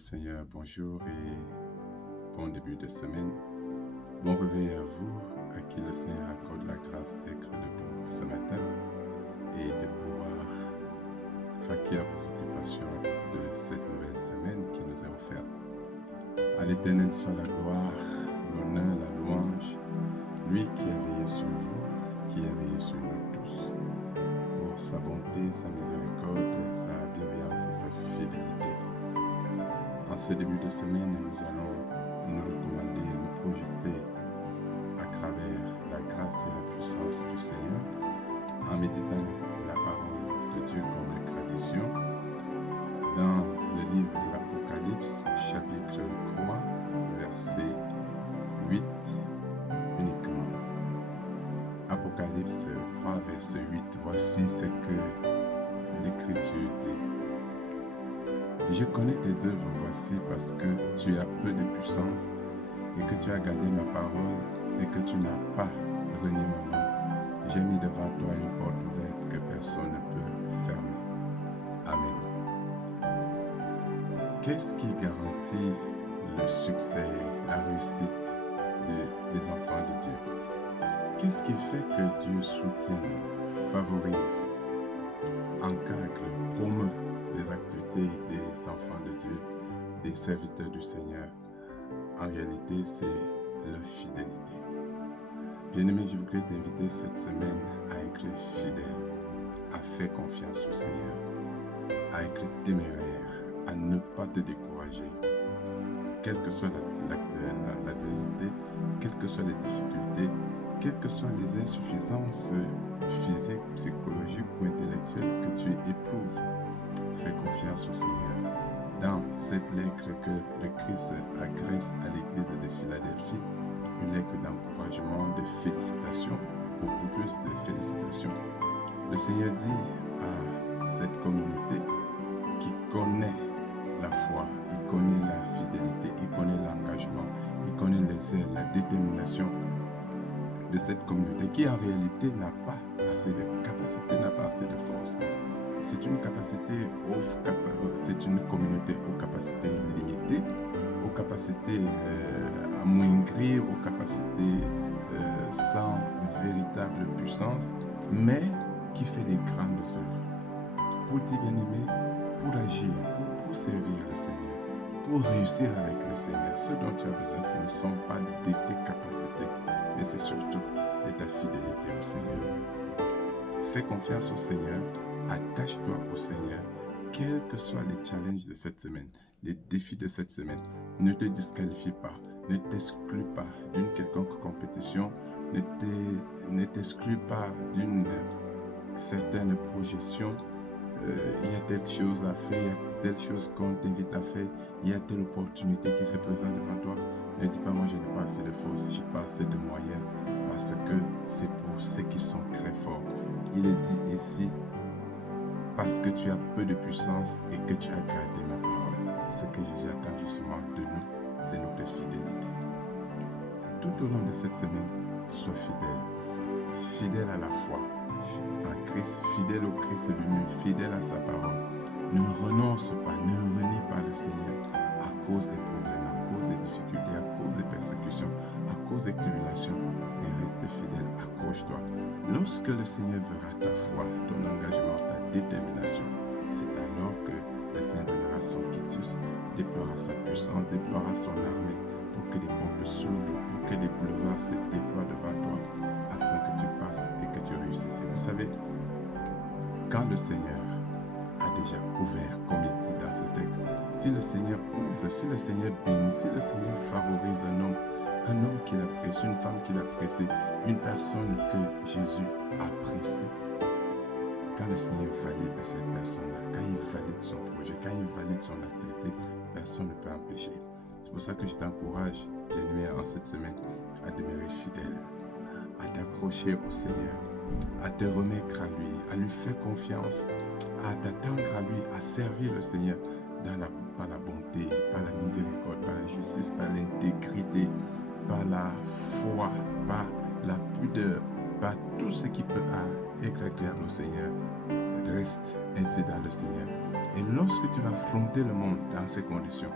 Seigneur, bonjour et bon début de semaine. Bon réveil à vous, à qui le Seigneur accorde la grâce d'être debout ce matin et de pouvoir vaquer à vos occupations de cette nouvelle semaine qui nous est offerte. À l'Éternel soit la gloire, l'honneur, la louange, lui qui a veillé sur vous, qui a veillé sur nous tous, pour sa bonté, sa miséricorde, sa bienveillance et sa fidélité. En ce début de semaine, nous allons nous recommander, nous projeter à travers la grâce et la puissance du Seigneur, en méditant la parole de Dieu comme de tradition, dans le livre de l'Apocalypse, chapitre 3, verset 8 uniquement. Apocalypse 3, verset 8, voici ce que l'Écriture dit. Je connais tes œuvres, voici, parce que tu as peu de puissance et que tu as gardé ma parole et que tu n'as pas renié mon nom. J'ai mis devant toi une porte ouverte que personne ne peut fermer. Amen. Qu'est-ce qui garantit le succès, la réussite des enfants de Dieu? Qu'est-ce qui fait que Dieu soutient, favorise, encadre, promeut les activités des enfants de Dieu, des serviteurs du Seigneur? En réalité, c'est leur fidélité. Bien-aimé, je voudrais t'inviter cette semaine à être fidèle, à faire confiance au Seigneur, à être téméraire, à ne pas te décourager. Quelle que soit l'adversité, quelles que soient les difficultés, quelles que soient les insuffisances physiques, psychologiques ou intellectuelles que tu éprouves, fais confiance au Seigneur. Dans cette lettre que le Christ adresse à l'église de Philadelphie, une lettre d'encouragement, de félicitations, beaucoup plus de félicitations. Le Seigneur dit à cette communauté qui connaît la foi, il connaît la fidélité, il connaît l'engagement, il connaît le zèle, la détermination de cette communauté qui en réalité n'a pas assez de capacité, n'a pas assez de force. C'est une communauté aux capacités limitées, aux capacités amoindries, aux capacités sans véritable puissance, mais qui fait des grandes œuvres. Pour dire bien-aimé, pour agir, pour servir le Seigneur, pour réussir avec le Seigneur, ce dont tu as besoin, ce ne sont pas de tes capacités, mais c'est surtout de ta fidélité au Seigneur. Fais confiance au Seigneur, attache-toi au Seigneur, quels que soient les challenges de cette semaine, les défis de cette semaine. Ne te disqualifie pas, ne t'exclus pas d'une quelconque compétition, ne t'exclus pas d'une certaine projection. Il y a telle chose à faire, il y a telle chose qu'on t'invite à faire, il y a telle opportunité qui se présente devant toi. Ne dis pas, moi je n'ai pas assez de force, je n'ai pas assez de moyens, parce que c'est pour ceux qui sont très forts. Il est dit ici, parce que tu as peu de puissance et que tu as gardé ma parole. Ce que Jésus attend justement de nous, c'est notre fidélité. Tout au long de cette semaine, sois fidèle. Fidèle à la foi en Christ, fidèle au Christ lui-même, fidèle à sa parole. Ne renonce pas, ne renie pas le Seigneur à cause des problèmes, à cause des difficultés, à cause des persécutions, à cause des tribulations. Mais reste fidèle, accroche-toi. Lorsque le Seigneur verra ta foi, ton engagement, ta détermination, c'est alors que le Seigneur donnera son quitus, déploiera sa puissance, déploiera son armée pour que les portes s'ouvrent, pour que les boulevards se déploient devant toi, afin que tu passes et que tu réussisses. Et vous savez, quand le Seigneur a déjà ouvert, comme il dit dans ce texte, si le Seigneur ouvre, si le Seigneur bénit, si le Seigneur favorise un homme qu'il apprécie, une femme qu'il apprécie, une personne que Jésus apprécie, quand le Seigneur valide cette personne-là, quand il valide son projet, quand il valide son activité, personne ne peut empêcher. C'est pour ça que je t'encourage, bien-aimé, en cette semaine, à demeurer fidèle, à t'accrocher au Seigneur, à te remettre à lui, à lui faire confiance, à t'attendre à lui, à servir le Seigneur par la bonté, par la miséricorde, par la justice, par l'intégrité, par la foi, par la pudeur, par tout ce qui peut être agréable au Seigneur. Reste ainsi dans le Seigneur. Et lorsque tu vas affronter le monde dans ces conditions,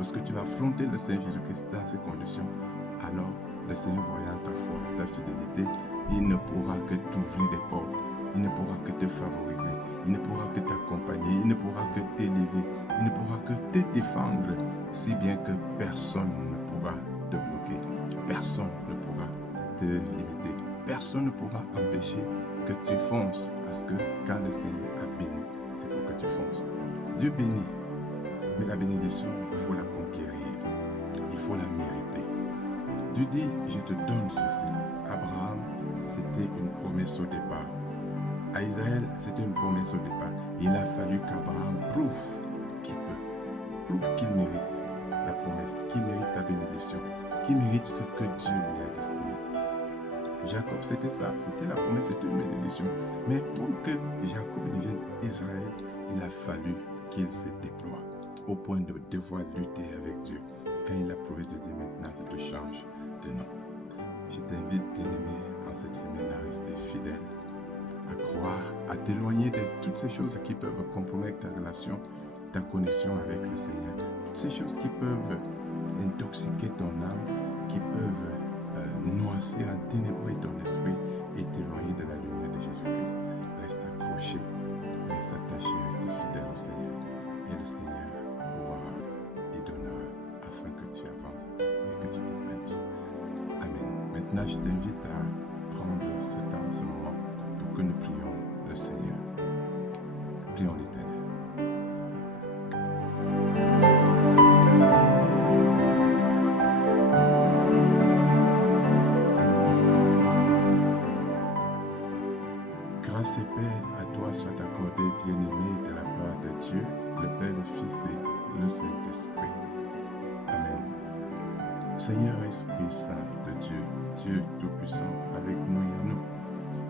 lorsque tu vas affronter le Seigneur Jésus-Christ dans ces conditions, alors le Seigneur, voyant ta foi, ta fidélité, il ne pourra que t'ouvrir des portes, il ne pourra que te favoriser, il ne pourra que t'accompagner, il ne pourra que t'élever, il ne pourra que te défendre, si bien que personne ne pourra te bloquer, personne ne pourra te limiter, personne ne pourra empêcher que tu fonces, parce que quand le Seigneur a béni, c'est pour que tu fonces. Dieu bénit, mais la bénédiction, il faut la conquérir, il faut la mériter. Dieu dit, je te donne ceci. Abraham, c'était une promesse au départ. À Israël, c'était une promesse au départ. Il a fallu qu'Abraham prouve qu'il peut, prouve qu'il mérite la promesse, qu'il mérite la bénédiction, qu'il mérite ce que Dieu lui a destiné. Jacob, c'était ça, c'était la promesse, c'était une bénédiction. Mais pour que Jacob devienne Israël, il a fallu qu'il se déploie au point de devoir lutter avec Dieu. Quand il a prouvé, Dieu dit maintenant, je te change de nom. Je t'invite, bien-aimé, en cette semaine à rester fidèle, à croire, à t'éloigner de toutes ces choses qui peuvent compromettre ta relation, ta connexion avec le Seigneur, toutes ces choses qui peuvent intoxiquer ton âme, qui peuvent noircir, enténébrer ton esprit et t'éloigner de la lumière de Jésus-Christ. Reste accroché, reste attaché, reste fidèle au Seigneur. Et le Seigneur pourra et donnera afin que tu avances et que tu t'épanouisses. Amen. Maintenant, je t'invite à prendre ce temps, ce moment, pour que nous prions le Seigneur. Prions l'Éternel. Grâce et paix à toi soit accordée, bien-aimé, de la part de Dieu, le Père, le Fils et le Saint-Esprit. Amen. Seigneur Esprit Saint de Dieu, Dieu Tout-Puissant, avec nous et en nous,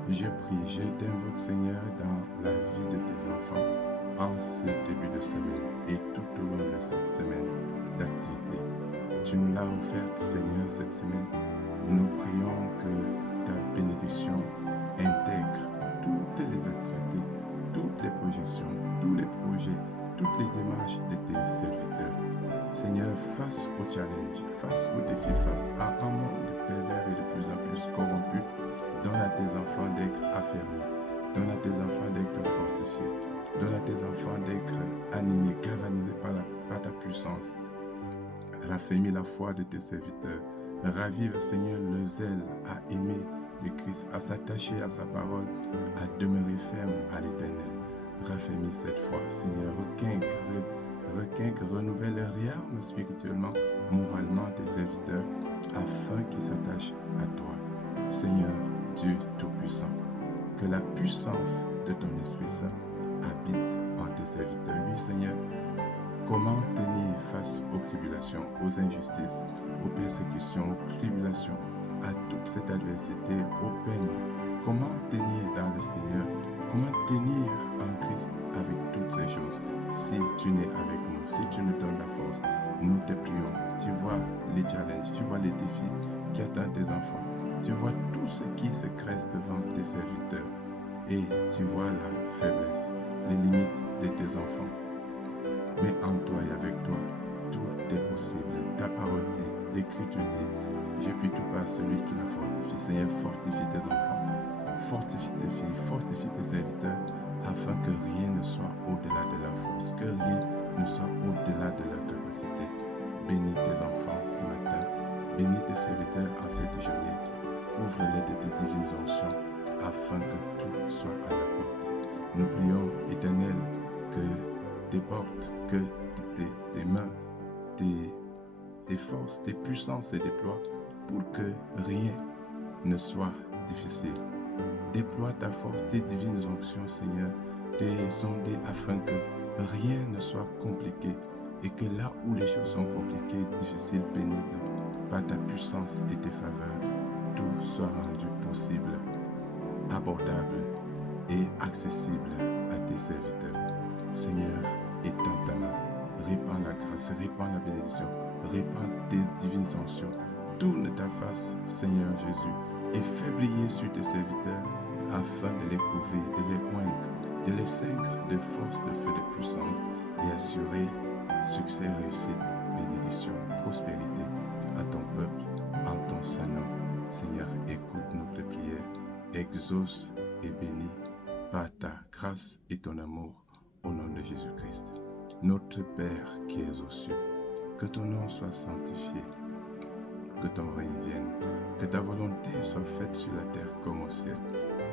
je prie, je t'invoque, Seigneur, dans la vie de tes enfants, en ce début de semaine et tout au long de cette semaine d'activité. Tu nous l'as offerte, Seigneur, cette semaine. Nous prions que ta bénédiction intègre toutes les activités, toutes les projections, tous les projets, toutes les démarches de tes serviteurs. Seigneur, face au challenge, face aux défis, face à un monde pervers et de plus en plus corrompu, donne à tes enfants d'être affermis, donne à tes enfants d'être fortifiés, donne à tes enfants d'être animés, galvanisés par ta puissance. Raffermis la foi de tes serviteurs. Ravive, Seigneur, le zèle à aimer le Christ, à s'attacher à sa parole, à demeurer ferme à l'Éternel. Raffermis cette foi, Seigneur, requinque, renouvelle et réarme spirituellement, moralement tes serviteurs, afin qu'ils s'attachent à toi. Seigneur, Dieu Tout-Puissant, que la puissance de ton Esprit Saint habite en tes serviteurs. Oui, Seigneur, comment tenir face aux tribulations, aux injustices, aux persécutions, aux tribulations, à toute cette adversité, aux peines. Comment tenir dans le Seigneur? Comment tenir en Christ avec toutes ces choses? Si tu n'es avec nous, si tu nous donnes la force, nous te prions. Tu vois les challenges, tu vois les défis qui attendent tes enfants. Tu vois tout ce qui se crée devant tes serviteurs. Et tu vois la faiblesse, les limites de tes enfants. Mais en toi et avec toi, tout est possible. Ta parole dit, l'Écriture dit, je puis tout par celui qui la fortifie. Seigneur, fortifie tes enfants, fortifie tes filles, fortifie tes serviteurs, afin que rien ne soit au-delà de leur force, que rien ne soit au-delà de leur capacité. Bénis tes enfants ce matin, bénis tes serviteurs en cette journée, couvre-les de tes divines onctions, afin que tout soit à leur portée. Nous prions, Éternel, que tes portes, que tes mains, tes forces, tes puissances se déploient pour que rien ne soit difficile. Déploie ta force, tes divines onctions, Seigneur, tes sondés afin que rien ne soit compliqué et que là où les choses sont compliquées, difficiles, pénibles, par ta puissance et tes faveurs, tout soit rendu possible, abordable et accessible à tes serviteurs. Seigneur, étends ta main, répands la grâce, répands la bénédiction, répands tes divines onctions, tourne ta face, Seigneur Jésus, et fais briller sur tes serviteurs afin de les couvrir, de les oindre, de les ceindre de force, de feu, de puissance et assurer succès, réussite, bénédiction, prospérité à ton peuple, en ton saint nom. Seigneur, écoute notre prière, exauce et bénis par ta grâce et ton amour, au nom de Jésus-Christ. Notre Père qui es aux cieux, que ton nom soit sanctifié, que ton règne vienne, que ta volonté soit faite sur la terre comme au ciel.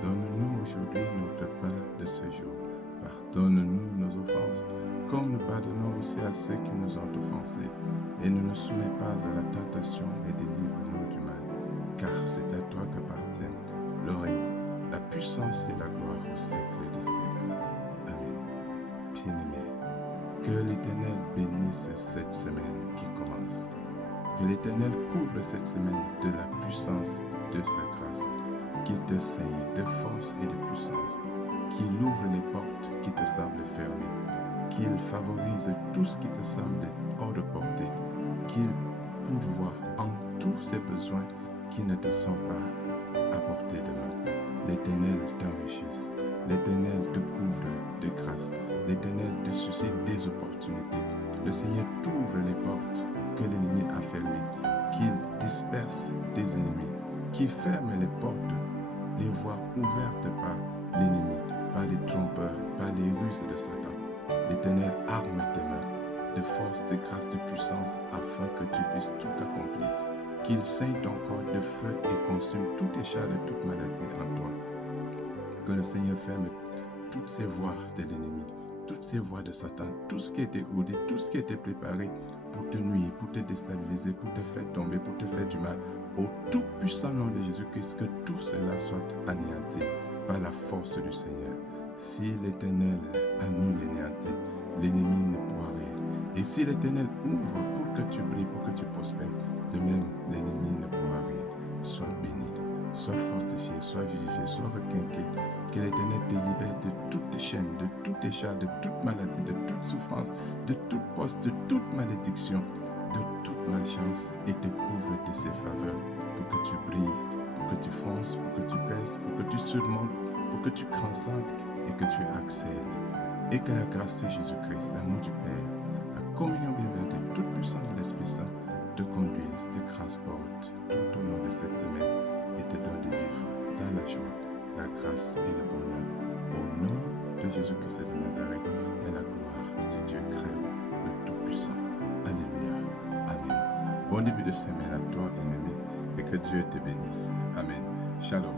Donne-nous aujourd'hui notre pain de ce jour. Pardonne-nous nos offenses, comme nous pardonnons aussi à ceux qui nous ont offensés. Et ne nous soumets pas à la tentation, mais délivre-nous du mal. Car c'est à toi qu'appartiennent le règne, la puissance et la gloire au siècle des siècles. Amen. Bien-aimés, que l'Éternel bénisse cette semaine qui commence. Que l'Éternel couvre cette semaine de la puissance de sa grâce, qu'il te saigne de force et de puissance, qu'il ouvre les portes qui te semblent fermées, qu'il favorise tout ce qui te semble hors de portée, qu'il pourvoie en tous ses besoins qui ne te sont pas à portée de main. L'Éternel t'enrichisse, l'Éternel te couvre de grâce, l'Éternel te suscite des opportunités. Le Seigneur t'ouvre les portes que l'ennemi a fermées, qu'il disperse tes ennemis, qu'il ferme les portes, les voies ouvertes par l'ennemi, par les trompeurs, par les ruses de Satan. L'Éternel arme tes mains de force, de grâce, de puissance, afin que tu puisses tout accomplir. Qu'il saigne ton corps de feu et consume tout échat de toute maladie en toi. Que le Seigneur ferme toutes ces voies de l'ennemi, toutes ces voies de Satan, tout ce qui était ourdé, tout ce qui était préparé pour te nuire, pour te déstabiliser, pour te faire tomber, pour te faire du mal. Au tout puissant nom de Jésus-Christ, que tout cela soit anéanti par la force du Seigneur. Si l'Éternel annule l'anéanti, l'ennemi ne pourra rien. Et si l'Éternel ouvre pour que tu brilles, pour que tu prospères, de même l'ennemi ne pourra rien. Sois béni, sois fortifié, sois vivifié, sois requinqué. Que l'Éternel te libère de toutes tes chaînes, de tout échat, de toute maladie, de toute souffrance, de toute poste, de toute malédiction, de toute malchance, et te couvre de ses faveurs pour que tu brilles, pour que tu fonces, pour que tu baisses, pour que tu surmontes, pour que tu transcendes et que tu accèdes. Et que la grâce de Jésus-Christ, l'amour du Père, la communion bienveillante de toute puissance de l'Esprit Saint te conduise, te transporte tout au long de cette semaine et te donne de vivre dans la joie, la grâce et le bonheur. Au nom de Jésus-Christ de Nazareth et la gloire de Dieu crève le Tout-Puissant. Alléluia. Amen. Bon début de semaine à toi, bien-aimé, et que Dieu te bénisse. Amen. Shalom.